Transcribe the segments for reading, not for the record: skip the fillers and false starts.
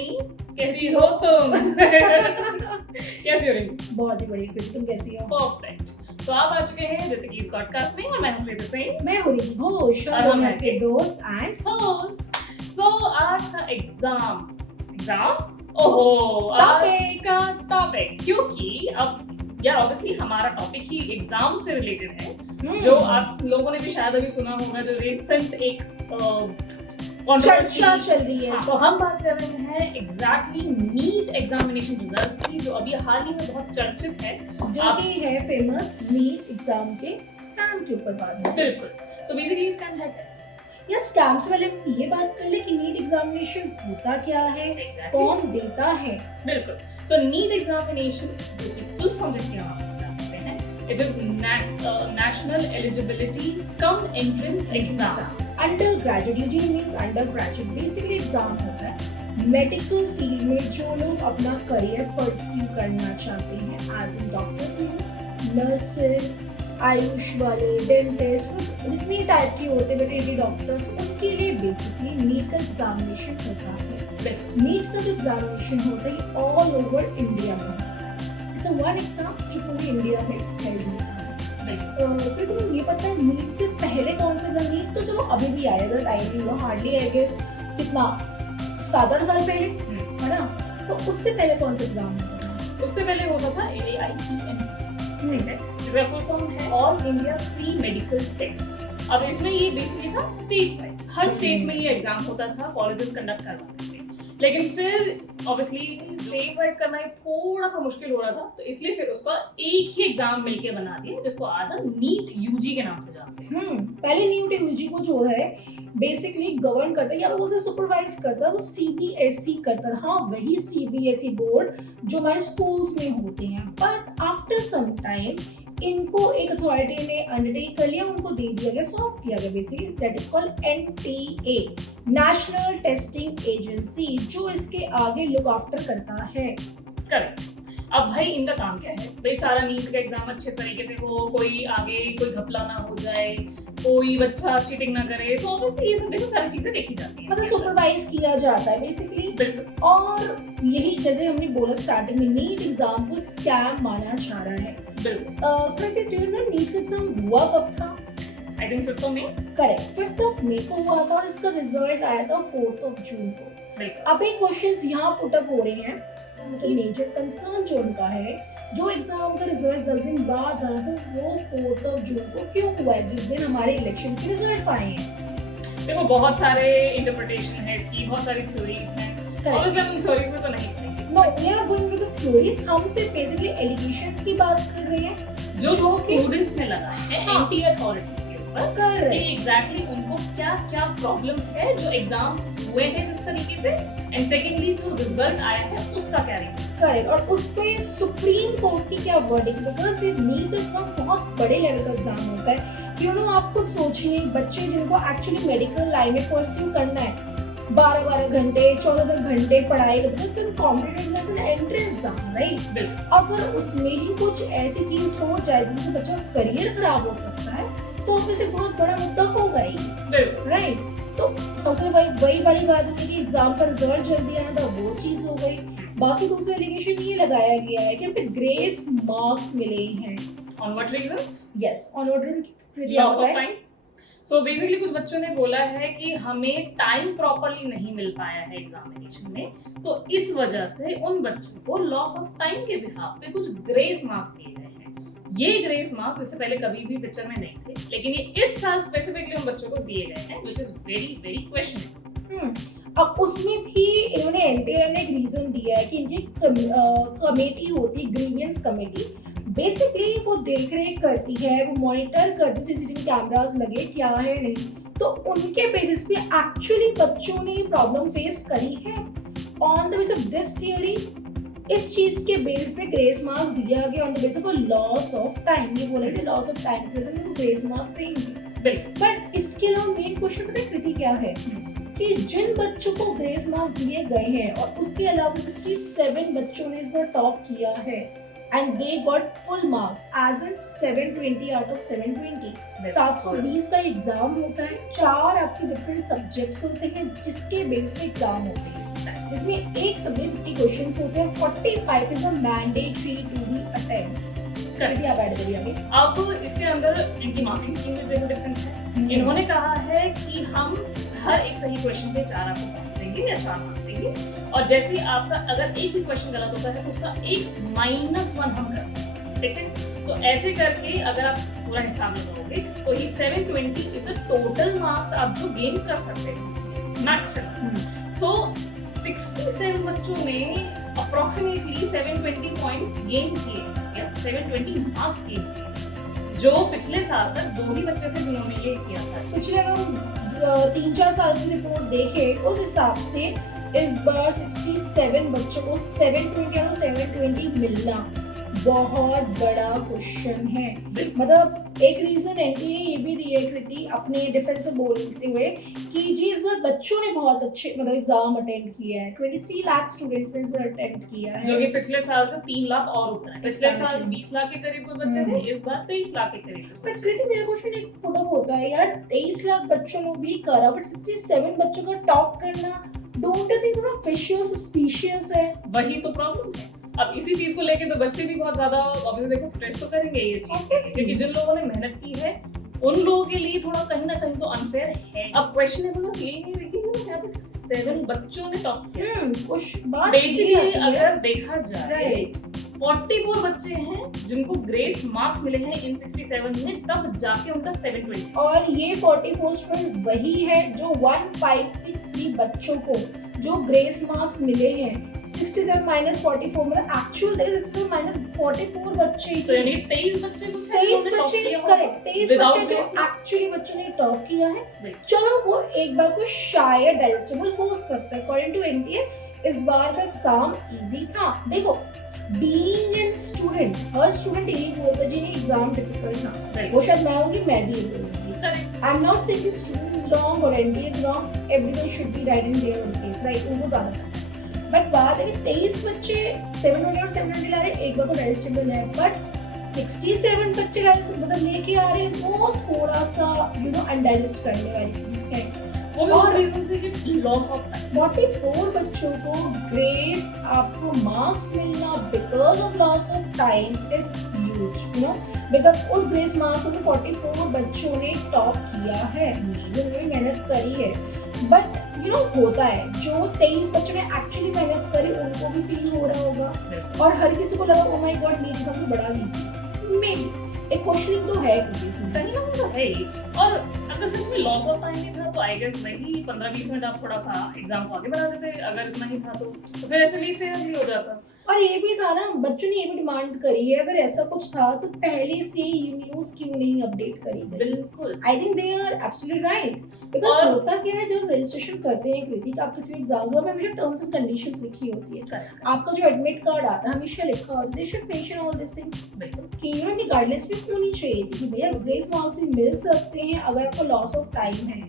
नहीं, कैसी हो तुम? कैसी हो रिंकू? बहुत ही बढ़िया कृति, तुम कैसी हो? परफेक्ट। तो आप आ चुके हैं ऋतिकीज पॉडकास्ट में और मैं हूं कृति सिंह, मैं हो रही घोष और और हम हम हैं आपके दोस्त एंड होस्ट। सो आज का एग्जाम ओहो आज Topic. का टॉपिक, क्योंकि अब यार ऑब्वियसली हमारा टॉपिक ही एग्जाम से रिलेटेड है, जो आप लोगों ने भी शायद अभी सुना होगा, जो रिसेंट एक चर्चा चल रही है। तो हम बात कर रहे हैं एग्जैक्टली नीट एग्जामिनेशन रिजल्ट्स की, जो अभी हाल ही में बहुत चर्चित है, जो कि है फेमस नीट एग्जाम के स्कैम के ऊपर बात है। बिल्कुल। सो बेसिकली स्कैम है या स्कैम से पहले हम ये बात कर ले कि नीट एग्जामिनेशन होता क्या है, exactly. कौन देता है। बिल्कुल। सो नीट एग्जामिनेशन जो कि फुल फॉर्म जिसके हम आपको बता सकते हैं, it is national eligibility cum entrance exam. Under graduate UG means under graduate basically exam होता है मेडिकल फील्ड में जो लोग अपना करियर परस्यू करना चाहते हैं, as in doctors, nurses, AYUSH वाले, डेंटिस्ट, जितनी टाइप के होते हैं वेटरनरी डॉक्टर्स, उनके लिए बेसिकली नीट का एग्जामिनेशन होता है। नीट का जो एग्जामिनेशन होता है ऑल ओवर इंडिया में होता है। इट्स वन एग्जाम जो पूरी इंडिया में हेल्ड होता है। फिर तुम्हें ये पता है नीट से पहले कौन सा था? नीट तो चलो अभी भी आया था, टाइम भी हुआ हार्डली आई गेस कितना 7-8 साल पहले, है ना? तो उससे पहले कौन सा एग्जाम होता था? उससे पहले होता था AIPM, ठीक है, जिसका फुल फॉर्म है all India pre medical test. अब इसमें ये बेसिकली था स्टेट वाइज, हर स्टेट में ये एग्जाम होता था, कॉलेजेस कंडक्ट करवाते थे। लेकिन फिर ऑब्वियसली स्टेट वाइज करना ये थोड़ा सा मुश्किल हो रहा था, तो इसलिए फिर उसका एक ही एग्जाम मिलके बना दिया, जिसको आज हम नीट यूजी के नाम से जानते हैं। पहले नीट यूजी को जो है बेसिकली गवर्न करता है या वो उसे सुपरवाइज करता है, वो CBSE करता है। हाँ, वही CBSE बोर्ड जो हमारे स्कूल्स में होते हैं। बट आफ्टर सम टाइम इनको एक अथॉरिटी ने अंडरटेक कर लिया, उनको दे दिया गया, सौंप दिया गया basically, that is called NTA, national testing agency, जो इसके आगे लुक आफ्टर करता है। करेक्ट। अब भाई इनका काम क्या है? भाई सारा नीट का एग्जाम अच्छे तरीके से हो, कोई आगे कोई घपला ना हो जाए, कोई बच्चा चीटिंग ना करे, तो ऑब्वियसली ये सब देखो सारी चीजें देखी जाती हैं, मतलब सुपरवाइज किया जाता है बेसिकली। बिल्कुल। और यही जैसे हमने बोला स्टार्टिंग में, नीट एग्जाम को स्कैम माना जा रहा है। बिल्कुल। नीट एग्जाम हुआ कब था? I think 5 May. करेक्ट, 5 मई को हुआ था और इसका रिजल्ट आया था 4 जून को। बिल्कुल। अब एक क्वेश्चंस यहाँ पुट अप हो रहे हैं कि मेजर कंसर्न जो उनका है, जो एग्जाम का रिजल्ट 10 दिन बाद आया तो वो 4 जून को क्यों हुआ है, जिस दिन हमारे इलेक्शन के रिजल्ट्स आए हैं। देखो बहुत सारे इंटरप्रिटेशन है इसकी, बहुत सारी थ्योरीज हैं, ऑब्वियसली हम थ्योरीज में तो नहीं पढ़ेंगे। No, we are going to the theories. हम सिर्फ बेसिकली एलिगेशंस की बात कर रहे हैं जो स्टूडेंट्स ने लगाए हैं एंटी अथॉरिटीज के ऊपर, कर रहे कि एग्जैक्टली उनको क्या क्या प्रॉब्लम है जो एग्जाम हुए हैं जिस तरीके से, एंड सेकेंडली जो रिजल्ट आया है उसका क्या रीजन। करेक्ट, और उस पे सुप्रीम कोर्ट की क्या वर्डिक्ट, बिकॉज़ ये नीट एग्जाम बहुत बड़े लेवल का एग्जाम होता है। यू नो, आप खुद सोचिए, बच्चे जिनको एक्चुअली मेडिकल लाइन में परस्यू करना है, 12-12 घंटे 14 घंटे पढ़ाई करते हैं, सिर्फ competitive exam entrance exam, right? अगर उसमें ही कुछ ऐसी चीज हो जाए जिससे बच्चा का करियर खराब हो सकता है, तो उसमें से बहुत बड़ा मुद्दा होगा ही, राइट? तो सबसे वही बड़ी बात हुई कि एग्जाम का रिजल्ट जल्दी आया था, वो चीज हो गई। बाकी दूसरा एलिगेशन ये लगाया गया है कि हमें ग्रेस मार्क्स मिले हैं। On what reasons? Yes, on what reason? Loss of time. So basically कुछ बच्चों ने बोला है कि हमें टाइम प्रॉपर्ली नहीं मिल पाया है एग्जामिनेशन में, तो इस वजह से उन बच्चों को लॉस ऑफ टाइम के बिहाफ पे कुछ ग्रेस मार्क्स दिए गए हैं। ये ग्रेस मार्क्स इससे पहले कभी भी पिक्चर में नहीं थे, लेकिन ये इस साल स्पेसिफिकली उन बच्चों को दिए गए हैं, which is very very questionable. अब उसमें भी इन्होंने एनटीआर ने एक रीजन दिया है कि इनकी कमेटी होती, ग्रीवियंस कमेटी, बेसिकली वो देख रेख करती है, वो मॉनिटर करती, सीसीटीवी कैमरास लगे क्या है नहीं, तो उनके बेसिस पे एक्चुअली बच्चों ने प्रॉब्लम फेस करी है। On the basis of this theory, इस चीज के बेस पे ग्रेस मार्क्स दिया गया, on the basis of loss of time. ये बोला कि लॉस ऑफ टाइम के वजह से ग्रेस मार्क्स देंगे। बट इसके अलावा मेन क्वेश्चन पता है कृति क्या है, कि जिन बच्चों को ग्रेस मार्क्स दिए गए हैं और उसके अलावा 67 बच्चों ने इस बार टॉप किया है, and they got full marks as in 720 out of 720। 720 का एग्जाम होता है, 4 आपके डिफरेंट सब्जेक्ट्स होते हैं जिसके बेस पे एग्जाम होते हैं। जिसमें एक सब्जेक्ट 50 क्वेश्चंस होते हैं, 45 is a mandatory to be attend. Correct. आप ऐड करिए आगे। अब इसके अंदर इनकी मार्किंग स्कीम में देखो डिफरेंस है। इन्होंने कहा है कि हम हर एक सही क्वेश्चन पे 4 आपको मार्क्स देंगे या 4 मार्क्स देंगे, और जैसे ही आपका अगर एक भी क्वेश्चन गलत होता है तो उसका एक -1 हम करते हैं, ठीक है। तो ऐसे करके अगर आप पूरा हिसाब लगाओगे तो ही 720 इज द टोटल मार्क्स आप जो गेन कर सकते हैं मैक्सिमम। सो 67 बच्चों ने अप्रोक्सीमेटली 720 पॉइंट्स गेन किए या 720 मार्क्स गेन किए, जो पिछले साल तक 2 ही बच्चे थे जिन्होंने ये किया था। पिछले अगर हम 3-4 साल की रिपोर्ट देखें उस हिसाब से इस बार 67 बच्चों को 720 या 720 मिलना बहुत बड़ा क्वेश्चन है। मतलब एक रीजन एनटीए ने ये भी दी है कृति अपने डिफेंस से बोलते हुए कि जी इस बार बच्चों ने बहुत अच्छे मतलब एग्जाम अटेंड किया है, 23 लाख स्टूडेंट्स ने इस बार अटेंड किया है, जो कि पिछले साल से 3 लाख और ऊपर है। पिछले साल 20 लाख के करीब कोई बच्चे थे, इस बार 23 लाख के करीब। बट कृति मेरा क्वेश्चन एक पुट अप होता है यार, 23 लाख बच्चों ने भी करा बट 67 बच्चों का टॉप करना डोंट यू थिंक थोड़ा फिशियस सस्पिशियस है? वही तो प्रॉब्लम है। अब इसी चीज को लेके तो बच्चे भी बहुत ज्यादा ऑब्वियसली देखो प्रेस तो करेंगे इस चीज के, क्योंकि जिन लोगों ने मेहनत की है उन लोगों के लिए थोड़ा कहीं ना कहीं तो अनफेयर है। अब क्वेश्चन है बस यही नहीं देखिए कि यहाँ पे 67 बच्चों ने टॉप किया। कुछ बात बेसिकली अगर देखा जाए 44 बच्चे हैं जिनको ग्रेस मार्क्स मिले हैं इन 67 में, तब जाके उनका 720। और ये 44 स्टूडेंट्स वही है जो 1563 बच्चों को जो ग्रेस मार्क्स मिले हैं 67 माइनस 44 मतलब एक्चुअल 67 माइनस 44 बच्चे, तो यानी 23 बच्चे कुछ है 23 बच्चे करेक्ट 23 बच्चे जो एक्चुअली बच्चों ने टॉप किया है। चलो वो एक बार को शायद डाइजेस्टेबल हो सकता है। अकॉर्डिंग टू एनटीए इस बार का एग्जाम इजी था। देखो being an student, her student यही बोलता है जी नहीं एग्जाम डिफिकल्ट था, वो शायद मैं होंगी मैं भी बोलूंगी। I am not saying student is wrong और NTA is wrong, everyone should be right in their own case, right, उनको ज्यादा पता है। बट बात है कि 23 बच्चे 700 और 700 ला रहे एक बार को डाइजेस्टेबल है, बट 67 बच्चे मतलब लेके आ रहे हैं वो थोड़ा सा यू नो अनडाइजेस्ट करने वाली चीज है। वो भी उस रीजन से कि लॉस ऑफ टाइम। 44 बच्चों को ग्रेस आपको मार्क्स मिलना because of loss of time it's huge, you know, because उस ग्रेस मार्क्स में 44 बच्चों ने टॉप किया है, उन्होंने मेहनत करी है, बट यू नो होता है जो 23 बच्चों ने एक्चुअली मेहनत करी उनको भी फील हो रहा होगा और हर किसी को लगा ओ माय गॉड नीट सबसे बड़ा लीजिए, मे बी एक क्वेश्चन तो है इसमें कहीं ना कहीं तो है ही। और अगर सच में लॉस ऑफ टाइम ही था तो आई गेस वही 15-20 मिनट आप थोड़ा सा एग्जाम को आगे बढ़ा देते, अगर इतना ही था तो फिर ऐसे भी फेयर भी हो जाता। और ये भी था ना बच्चों ने ये भी डिमांड करी है अगर ऐसा कुछ था तो पहले से ही न्यूज़ क्यों नहीं अपडेट करी गई। बिल्कुल I think they are absolutely right, because होता क्या है जब रजिस्ट्रेशन करते हैं कृति आप किसी एग्जाम में हमेशा टर्म्स एंड कंडीशंस लिखी होती है, आपका जो एडमिट कार्ड आता है हमेशा लिखा होता है they should mention all this things. कि यू नो की गाइडलाइंस भी होनी चाहिए थी कि भैया ग्रेस मार्क्स भी मिल सकते हैं अगर आपको लॉस ऑफ टाइम है,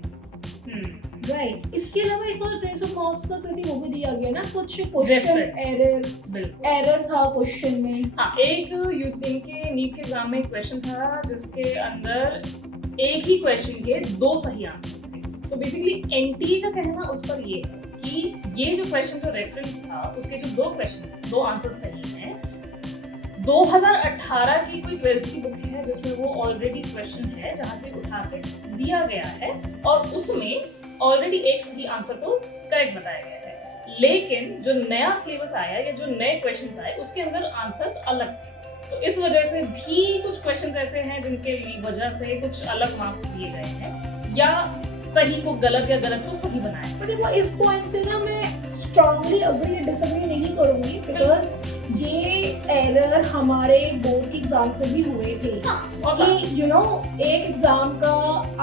राइट। इसके अलावा एक और ग्रेस ऑफ मार्क्स का कृति वो भी दिया गया ना, कुछ क्वेश्चन एरर था क्वेश्चन में। हाँ, एक इनके नीट के एग्जाम में एक क्वेश्चन था जिसके अंदर एक ही क्वेश्चन के 2 सही आंसर्स थे। तो बेसिकली एनटीए का कहना उस पर ये है कि ये जो क्वेश्चन जो रेफरेंस था उसके जो 2 क्वेश्चन 2 आंसर सही हैं। 2018 की कोई 12th की बुक है जिसमें वो ऑलरेडी क्वेश्चन है जहाँ से उठा के दिया गया है और उसमें ऑलरेडी एक सही आंसर को करेक्ट बताया गया है, लेकिन जो नया सिलेबस आया या जो नए क्वेश्चंस आए उसके अंदर आंसर्स अलग थे। तो इस वजह से भी कुछ क्वेश्चंस ऐसे हैं जिनके वजह से कुछ अलग मार्क्स दिए गए हैं या सही को गलत या गलत को सही बनाया। तो देखो इस पॉइंट से ना मैं स्ट्रांगली अग्री या डिसएग्री नहीं करूंगी बिकॉज ये एरर हमारे बोर्ड के एग्जाम से भी हुए थे कि यू नो एक एग्जाम का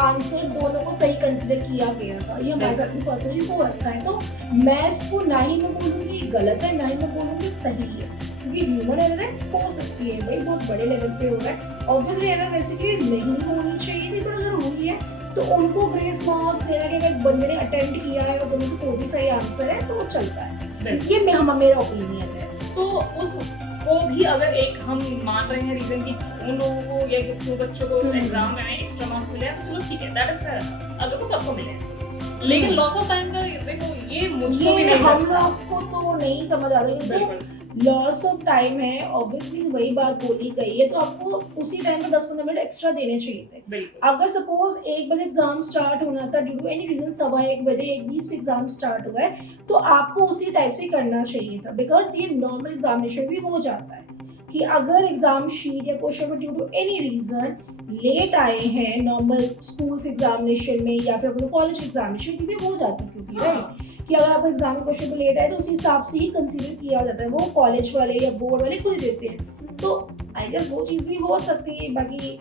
आंसर दोनों को सही कंसीडर किया गया था, ये हमारे साथ भी पर्सनली हो रखा है। तो मैं इसको ना ही मैं बोलूँगी गलत है ना ही मैं बोलूँगी सही है, क्योंकि ह्यूमन एरर हो सकती है भाई, बहुत बड़े लेवल पे हो रहा है। ऑब्वियसली एरर बेसिकली नहीं होनी चाहिए थी, पर अगर हुई है तो उनको ग्रेस मार्क्स देना कि अगर बंदे ने अटेम्प्ट किया है और दोनों को भी सही आंसर है तो वो चलता है। ये मेरा ओपिनियन है। तो उसको भी अगर एक हम मान रहे हैं रीजन की उन लोगों को या कितने बच्चों को एग्जाम में एक्स्ट्रा मार्क्स मिले हैं तो चलो ठीक है, दैट इज फेयर, अगर वो सबको मिले। लेकिन लॉस ऑफ टाइम का देखो ये मुझको ये भी नहीं हम लगता। लोग को तो नहीं समझ आता क्योंकि बिल्कुल लॉस ऑफ टाइम है, ऑब्वियसली वही बात बोली गई है, तो आपको उसी टाइम में 10-15 मिनट एक्स्ट्रा देने चाहिए थे। बिल्कुल अगर सपोज 1 बजे एग्जाम स्टार्ट होना था, ड्यू टू एनी रीजन 1:15 बजे 1:20 पे एग्जाम स्टार्ट हुआ है, तो आपको उसी टाइप से करना चाहिए था, बिकॉज ये नॉर्मल एग्जामिनेशन भी हो जाता है कि अगर एग्जाम शीट या question paper due to any reason late आए हैं नॉर्मल स्कूल्स एग्जामिनेशन में या फिर अपने कॉलेज एग्जामिनेशन, चीजें हो जाती हैं क्योंकि राइट कि अगर आपका एग्जाम में क्वेश्चन पेपर लेट आए तो उसी हिसाब से ही कंसीडर किया जाता है, वो कॉलेज वाले या बोर्ड वाले खुद देते हैं, तो आई गेस वो चीज भी हो सकती है। बाकी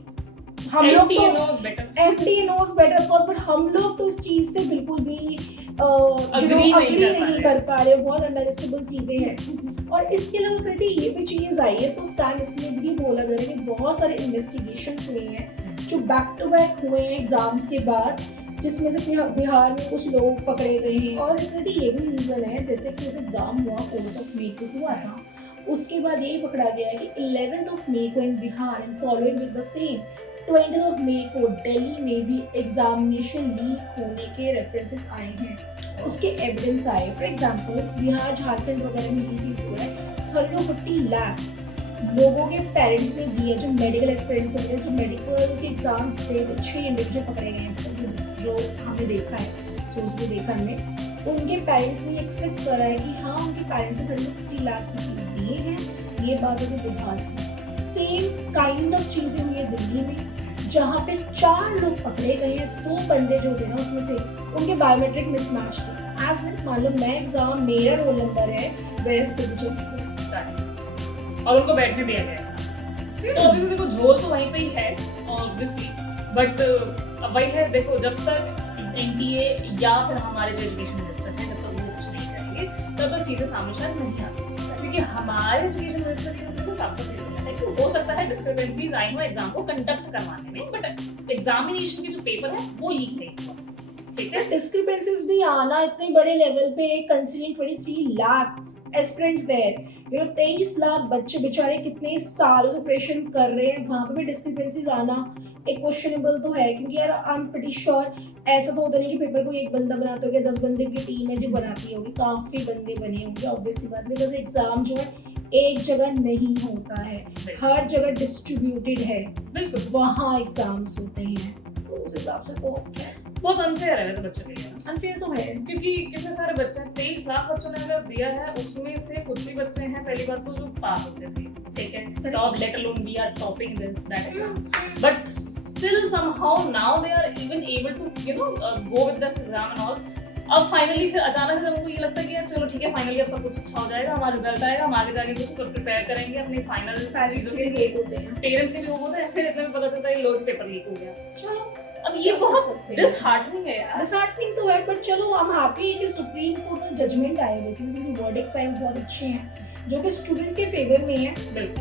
हम लोग MT तो knows better. MD knows better of course, but हम लोग तो इस चीज से बिल्कुल भी Agree नहीं कर पा रहे, बहुत अनडरस्टैंडेबल चीजें हैं। और इसके अलावा कहते ये भी चीज आई है, तो स्टैंड इसमें भी बोला जा रहा है कि बहुत सारे इन्वेस्टिगेशन हुए हैं जो बैक टू बैक हुए हैं एग्जाम्स के बाद, जिसमें से बिहार में कुछ लोग पकड़े गए हैं। और कहते ये भी रीजन है, जैसे कि एग्जाम हुआ 4th मई को हुआ था, उसके बाद यही पकड़ा गया है कि 11th मई को in Bihar and following with the same 20th मई को दिल्ली में भी एग्जामिनेशन लीक होने के रेफरेंसेस आए हैं, उसके एविडेंस आए। फॉर एग्जांपल बिहार झारखंड वगैरह में ये चीज हुआ है, 30-50 लाख लोगों के पेरेंट्स ने दिए, जो मेडिकल एस्पिरेंट्स होते हैं, जो मेडिकल के एग्जाम्स थे, 6 इंडिविजुअल पकड़े गए हैं, जो हमने देखा है, सोच देखा हमने, तो उनके पेरेंट्स ने एक्सेप्ट करा है कि हाँ उनके पेरेंट्स ने 30-50 लाख रुपीज दिए हैं। ये बात है कि बिहार की सेम काइंड ऑफ चीजें हुई है दिल्ली में, जहाँ पे 4 लोग पकड़े गए हैं, 2 बंदे जो थे ना उसमें से उनके बायोमेट्रिक मिसमैच थे। एज इन मान लो मैं एग्जाम, मेरा रोल नंबर है, वेस्ट और उनको बैठने दिया गया था। तो अभी तो देखो झोल तो वहीं पे ही है ऑब्वियसली, बट अब वही है, देखो जब तक NTA या फिर हमारे जो एजुकेशन मिनिस्टर हैं जब तक वो कुछ नहीं करेंगे तब तक चीजें सामने शायद नहीं आ सकती, क्योंकि हमारे एजुकेशन मिनिस्टर की तो साफ साफ है कि हो सकता है डिस्क्रिपेंसीज आई हो एग्जाम को कंडक्ट करवाने में, बट एग्जामिनेशन के जो पेपर है वो लीक नहीं हुआ। ठीक है, डिस्क्रिपेंसीज भी आना इतने बड़े लेवल पे, considering 23 lakh aspirants there, 23 lakh बच्चे बेचारे कितने सालों से प्रेशर कर रहे हैं, वहां पे भी डिस्क्रिपेंसीज आना एक क्वेश्चनेबल तो है, क्योंकि यार आई एम प्रीटी श्योर ऐसा तो होता नहीं कि पेपर को एक बंदा बनाता होगा, 10 बंदे की टीम है जो बनाती होगी, काफी बंदे बने होंगे ऑब्वियसली बात, बिकॉज एग्जाम जो है एक जगह नहीं होता है, हर जगह डिस्ट्रीब्यूटेड है, बिल्कुल वहाँ एग्जाम्स होते हैं, तो उस हिसाब से तो बहुत अनफेयर है वैसे बच्चों के लिए, अनफेयर तो है, क्योंकि कितने सारे बच्चे हैं, 23 लाख बच्चों ने अगर दिया है, उसमें से कुछ ही बच्चे हैं पहली बार तो जो पास होते थे, ठीक है, top let alone we are topping that exam, but still somehow now they are even able to go with this exam and all. अब फाइनली फिर अचानक से हमको ये लगता है कि यार चलो ठीक है, फाइनली अब सब कुछ अच्छा हो जाएगा, हमारा रिजल्ट आएगा, हम आगे जाके कुछ प्रिपेयर करेंगे अपनी फाइनल चीजों के लिए, पेरेंट्स के भी होते हैं, फिर इतने में पता चलता है लोज पेपर लीक हो गया। चलो अब ये बहुत डिसहार्टनिंग है यार, डिसहार्टनिंग तो है, बट चलो हम हैप्पी है कि सुप्रीम कोर्ट का जजमेंट आया, बेसिकली वर्डिक्ट्स आए बहुत अच्छे हैं जो कि स्टूडेंट्स के फेवर में है,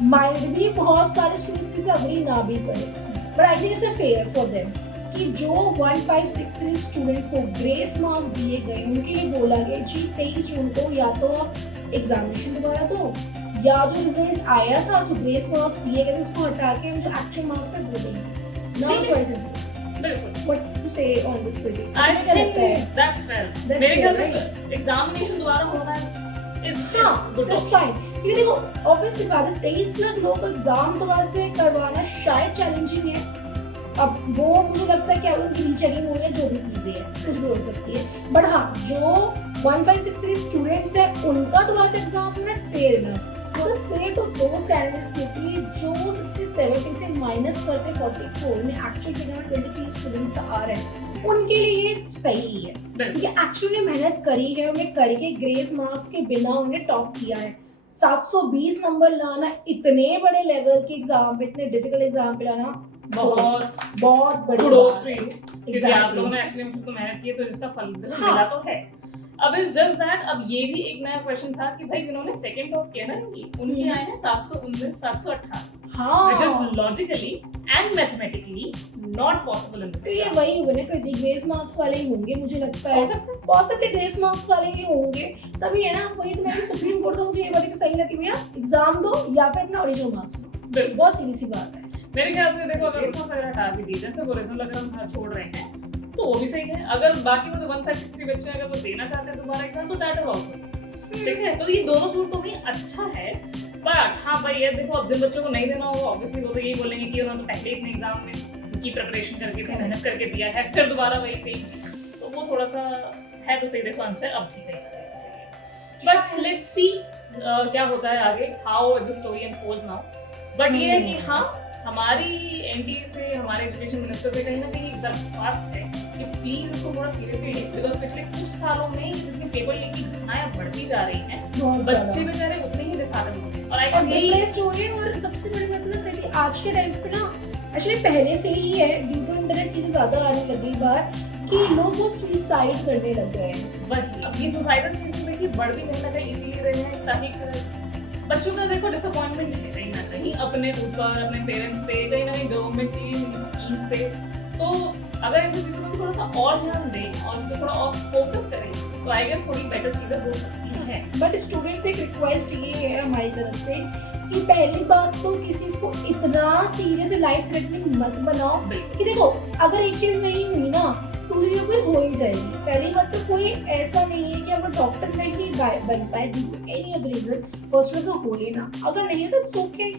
माइंड भी बहुत सारे स्टूडेंट्स से अग्री ना भी करें, but I think it's a fair for them कि जो 1563 स्टूडेंट्स को ग्रेस मार्क्स दिए गए उनके लिए बोला गया जी 23 जून को या तो आप एग्जामिनेशन दोबारा दो, या जो रिजल्ट आया था जो ग्रेस मार्क्स दिए गए उसको हटा के हम जो एक्चुअल मार्क्स है वो देंगे, नाउ चॉइसेस। बिल्कुल, What to say on this critic? I क्या लगता है? think that's fair. That's मेरे ख्याल fair, से एग्जामिनेशन दोबारा होना is हाँ, good that's option. fine. क्योंकि देखो obviously बात है 23 लाख लोगों को एग्जाम दोबारा से करवाना शायद चैलेंजिंग है, अब वो मुझे लगता है कि अब उनकी रीचेकिंग हो रही है, जो भी चीजें हैं कुछ भी हो सकती है, बट हाँ जो 1563 स्टूडेंट्स है उनका दोबारा से एग्जाम होना it's fair enough, fair to those candidates क्योंकि जो 67 से माइनस करते 44 में एक्चुअल फिगर में 23 स्टूडेंट्स का आ रहा है, उनके लिए ये सही है क्योंकि एक्चुअली मेहनत करी है, उन्हें करके ग्रेस मार्क्स के बिना उन्हें टॉप किया है। 720 नंबर लाना इतने बड़े लेवल के एग्जाम पे, इतने डिफिकल्ट एग्जाम पे लाना बहुत बड़ी कुडोस टू यू, क्योंकि Exactly. आप लोगों ने एक्चुअली तो मेहनत की है, तो जिसका फल हाँ. मिला तो है। अब इज जस्ट दैट, अब ये भी एक नया क्वेश्चन था कि भाई जिन्होंने सेकंड टॉप किया ना उनके आए हैं 719 718, हाँ which is logically and mathematically not possible in तो ये वही होंगे ना, कृति ग्रेस मार्क्स वाले ही होंगे मुझे लगता है, बहुत सकते ग्रेस मार्क्स वाले ही होंगे, तभी है ना, वही तो मैंने सुप्रीम कोर्ट का मुझे ये वाली सही लगी भैया एग्जाम दो या फिर अपना ओरिजिनल मार्क्स दो, बहुत सीधी सी बात है। मेरे ख्याल से देखो अगर उसको फिर हटा भी दी, जैसे ओरिजिनल अगर हम छोड़ रहे हैं तो वो भी सही है। अगर बाकी वो जो 153 बच्चे हैं अगर वो देना चाहते हैं दोबारा एग्जाम, तो दैट इज ऑल्सो ठीक है। तो ये दोनों सूट तो भी अच्छा है, बट हाँ भाई ये देखो, अब जिन बच्चों को नहीं देना होगा ऑब्वियसली वो तो यही बोलेंगे कि उन्होंने पहले इतने एग्जाम में की प्रिपरेशन करके थे, मेहनत करके दिया है, फिर दोबारा वही सेम चीज, तो वो थोड़ा सा है तो सही देखो अनफेयर अब भी कहीं। बट लेट्स सी क्या होता है आगे, how the story unfolds now. But ये है कि हाँ, हमारी एनटीए से, हमारे एजुकेशन मिनिस्टर से कहीं ना कहीं एक दरख्वास्त है कि प्लीज इसको थोड़ा सीरियसली लें, बिकॉज पिछले कुछ सालों में जितनी पेपर लीक की घटनाएं बढ़ती जा रही हैं, बच्चे बेचारे उतने ही डिसहार्टेड हो रहे हैं। और आई थिंक डिप्रेस्ड हो रहे हैं। और सबसे बड़ी बात ना कहती आज के टाइम पे ना, एक्चुअली पहले से ही है, ड्यू टू इंटरनेट चीजें ज्यादा आने लगी बार कि लोग वो सुसाइड करने लग गए हैं। वही अब ये सुसाइडल केसेस देखिए बढ़ भी कहीं ना कहीं इसीलिए रहे हैं ताकि बच्चों का देखो डिसअपॉइंटमेंट है कहीं ना कहीं अपने ऊपर, अपने पेरेंट्स पे, कहीं ना कहीं गवर्नमेंट की स्कीम्स पे। तो अगर इन चीजों पर थोड़ा सा और ध्यान दें और उस पर थोड़ा और फोकस करें तो आई गेस थोड़ी बेटर चीजें हो सकती हैं। बट स्टूडेंट्स से एक रिक्वेस्ट ये है हमारी तरफ से कि पहली बात तो किसी को इतना सीरियस लाइफ थ्रेटनिंग मत बनाओ कि देखो अगर एक चीज नहीं हुई ना दूसरी चीज कोई हो ही जाएगी। पहली बात तो कोई ऐसा नहीं है कि अगर डॉक्टर नहीं बन पाए due to any other reason, first में से हो ही ना, अगर नहीं तो it's okay,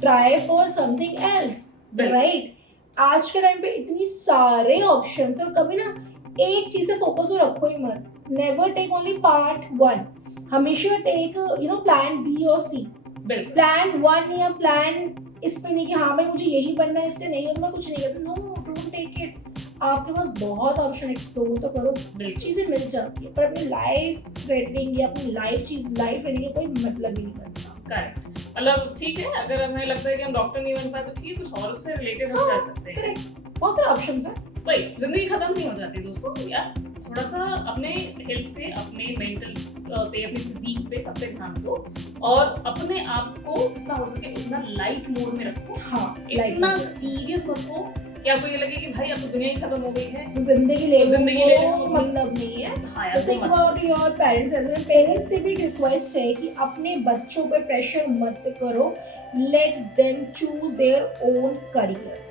try for something else, right. आज के टाइम पे इतनी सारे ऑप्शंस, और कभी ना एक चीज से फोकस तो रखो ही मत, never take only part one, हमेशा टेक प्लान बी और सी। प्लान वन या प्लान इस पे नहीं कि हाँ भाई मुझे यही बनना है, इसलिए नहीं हो तो मैं कुछ नहीं करता, नो डोंट टेक इट। आपके पास बहुत ऑप्शन, एक्सप्लोर तो करो, चीजें मिल जाती है, पर अपनी लाइफ थ्रेटनिंग या अपनी लाइफ थ्रेटनिंग का कोई मतलब ही नहीं बनता। करेक्ट, मतलब ठीक है अगर हमें लगता है कि हम डॉक्टर नहीं बन पाए तो ठीक है, कुछ और उससे रिलेटेड हम कर सकते हैं। बहुत सारे ऑप्शंस हैं भाई, जिंदगी खत्म नहीं हो जाती दोस्तों यार, थोड़ा सा अपने हेल्थ पे, अपने मेंटल पे, अपनी फिजिक पे, सब पे ध्यान दो और अपने आप को जितना हो सके उतना लाइट मोड में रखो। हाँ, इतना सीरियस मत हो कि आपको ये लगे कि भाई अब तो दुनिया ही खत्म हो गई है, जिंदगी ले लो मतलब नहीं है। हाँ यार, think about your parents as well. Parents से भी रिक्वेस्ट है कि अपने बच्चों पे प्रेशर मत करो, let them choose their own career.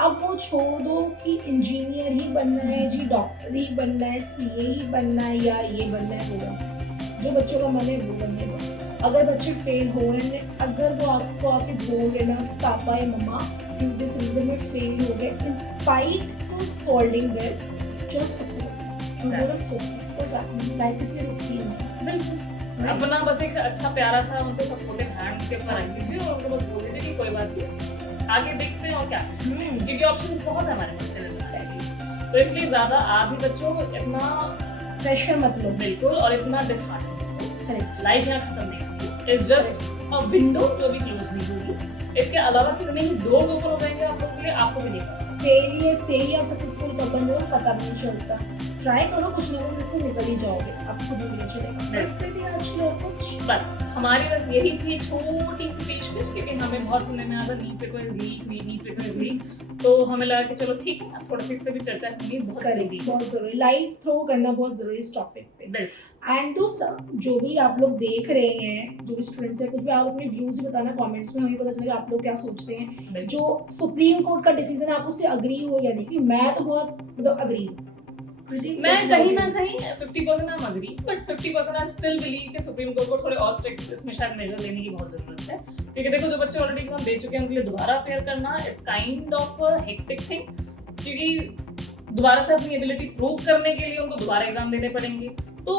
अब वो छोड़ दो कि इंजीनियर ही बनना है जी, डॉक्टर ही बनना है, सीए ही बनना है या ये बनना है, वो बनना है, जो बच्चों का मन है वो बनने दो। अगर बच्चे फेल हो रहे हैं, अगर वो आपको आके बोल लेना पापा या मम्मा ड्यू टू दिस रीजन में फेल हो गए, in spite to scolding them, just support, life is very routine. अपना बस एक अच्छा प्यारा सा उनको सपोर्टिव हैंड के ऊपर रख दीजिए और उनको बस बोल दीजिए कि कोई बात नहीं, आगे देखते हैं और क्या, क्योंकि ऑप्शंस बहुत है हमारे पास, तो इसलिए ज्यादा आप भी बच्चों को इतना प्रेशर मत लो, बिल्कुल, और इतना डिसहार्ट, लाइफ यहाँ खत्म नहीं होती, इट्स जस्ट अ विंडो जो भी क्लोज नहीं होगी। इसके अलावा कितने ही डोर्स ओपन हो जाएंगे आप लोगों के लिए, आपको भी नहीं पता। फेलियर से ही आप सक्सेसफुल कब बन जाओगे पता भी नहीं चलता। ट्राई करो, कुछ ना कुछ से निकल ही जाओगे, आपको भी नहीं चलेगा। बस प्रीति आज की और कुछ बस हमारी बस यही थी छोटी सी पेशकश, क्योंकि हमें बहुत सुनने में आता नीट पेपर इज लीक, तो हमें लगा कि चलो ठीक है अब थोड़ा सी इस पे भी चर्चा करनी बहुत जरूरी, लाइट थ्रो करना बहुत जरूरी इस टॉपिक पे। एंड दोस्तों जो भी आप लोग देख रहे हैं, जो भी स्टूडेंट्स हैं, कुछ भी आप अपने व्यूज भी बताना कमेंट्स में, हमें पता चलेगा आप लोग क्या सोचते हैं। जो सुप्रीम कोर्ट का डिसीजन है आप उससे अग्री हो या नहीं, क्योंकि मैं तो बहुत मतलब अग्री हूँ। मैं कहीं ना कहीं 50% I am agree, but 50% I still believe कि सुप्रीम कोर्ट को थोड़े और स्ट्रिक्ट इसमें शायद मेजर लेने की बहुत जरूरत है, क्योंकि देखो जो बच्चे ऑलरेडी एग्जाम दे चुके हैं उनके लिए दोबारा अपेयर करना it's kind of a hectic thing, क्योंकि दोबारा से अपनी एबिलिटी प्रूव करने के लिए उनको दोबारा एग्जाम देने पड़ेंगे, तो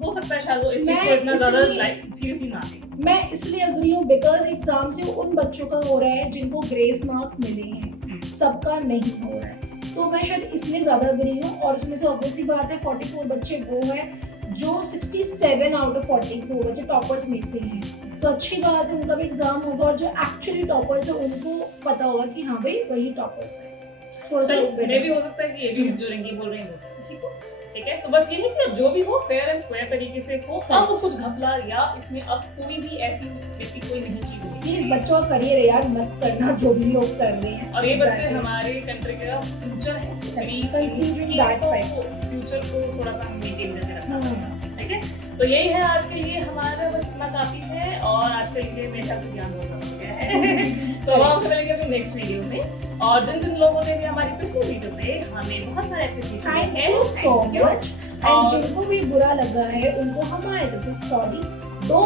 हो सकता है शायद वो इस चीज को इतना ज्यादा सीरियसली ना लें। मैं इसलिए अग्री हूँ बिकॉज एग्जाम से उन बच्चों का हो रहा है जिनको ग्रेस मार्क्स मिले हैं, सबका नहीं हो रहा है, तो मैं शायद इसलिए ज्यादा अग्री हूँ। और उसमें से ऑब्वियसली बात है 44 बच्चे वो हैं जो 67 आउट ऑफ 44 बच्चे टॉपर्स में से हैं, तो अच्छी बात है, उनका भी एग्जाम होगा और जो एक्चुअली टॉपर्स है उनको पता होगा कि हाँ भाई वही टॉपर्स है। थोड़ा सा मे भी हो सकता है कि ये भी जो रिंकी बोल रही है ठीक है, तो बस यही कि जो भी हो फेयर एंड स्क्वायर तरीके से हो, अब कुछ घपला या इसमें अब कोई भी ऐसी कोई नहीं चीज होगी। प्लीज बच्चों का करियर यार मत करना जो भी लोग कर रहे हैं, और ये बच्चे हमारे कंट्री का फ्यूचर है, कंसीडरिंग दैट फैक्ट फ्यूचर को थोड़ा सा मेंटेन करके रखना, ठीक है। तो यही है आज के लिए हमारा, बस इतना काफी है, और आज के लिए मेरे ख्याल से ज्ञान बहुत हो गया है तो हम आपसे मिलेंगे अपने नेक्स्ट वीडियो में। और जिन जिन लोगों ने भी हमारी पिछली वीडियो पे हमें बहुत सारे एप्रिसिएशन थैंक दिए you so thank you. Much. And जिनको भी बुरा लगा है उनको हमारे तरफ से सॉरी। दो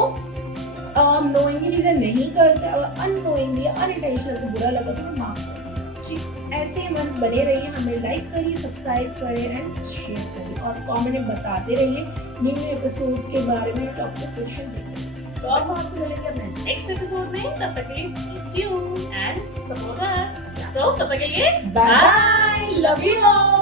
नोइंगली चीजें नहीं करते, अगर अननोइंगली अनइंटेंशनल बुरा लगा तो माफ करें जी। ऐसे ही मन बने रहिए, हमें लाइक करिए, सब्सक्राइब करें एंड शेयर करिए और कमेंट में बताते रहिए न्यू एपिसोड्स के बारे में, टॉपिक सेक्शन में। तो अब हम आपसे मिलेंगे अपने नेक्स्ट एपिसोड में, तब तक के लिए stay tuned and support us. So तब तक के लिए bye bye, love you all.